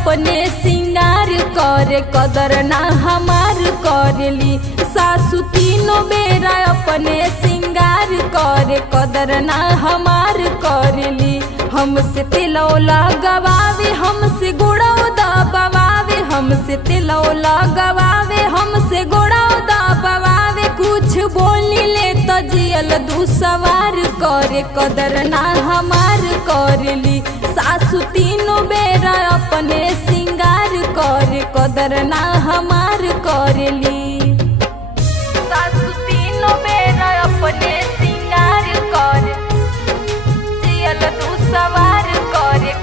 अपने सिंगार करे कदर ना हमार करेली। सासू तीनों बेरा अपने सिंगार करे कदर ना हमार करेली। हमसे तिलौला गवावे हमसे गुड़ौ दबावे, हमसे तिलौला गवावे हमसे गुड़ौ दबावे। कुछ बोली ले तो जियल दूसवार करे कदर ना हमार करेली। सासू तीनों बेरा अपने सिंगार करे कदर ना हमार करेली। सासू तीनों बेरा अपने सिंगार करे जियल दूसवार करे।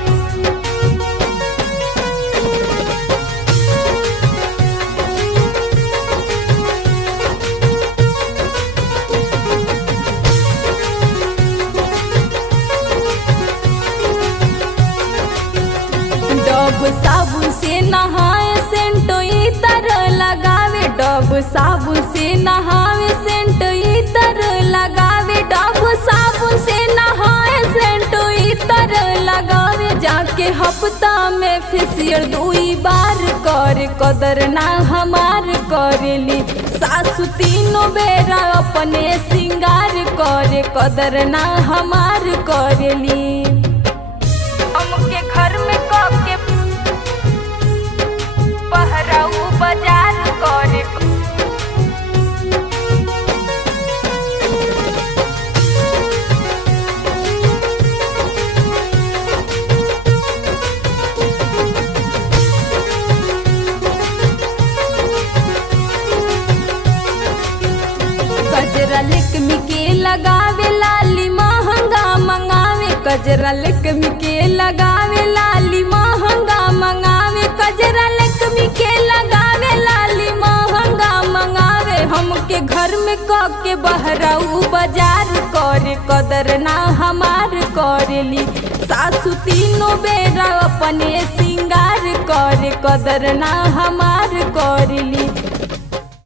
डब साबुन से नहाए सेंट इतर लगावे, डब साबुन से नहावे सेंट इतर लगावे। डब साबुन से नहाए सेंट इतर लगावे। जाके हफ्ता में फेशियल 2 बार करे कदर ना हमार करेली। सासू तीनों बेरा अपने सिंगार करे कदर ना हमार करेली। हमके घर में के पहराऊ बाजार करे। कजरा लेकमी के लगावे लाली महंगा मंगावे, कजरा लेकमी के लगावे लाली महंगा मंगावे। कजरा लेकमी के लगावे लाली महंगा मंगावे। हमके घर में के बहराऊ बाजार करे कदर ना हमार करेली। सासू तीनों बेरा अपने सिंगार करे कदर ना हमार करेली।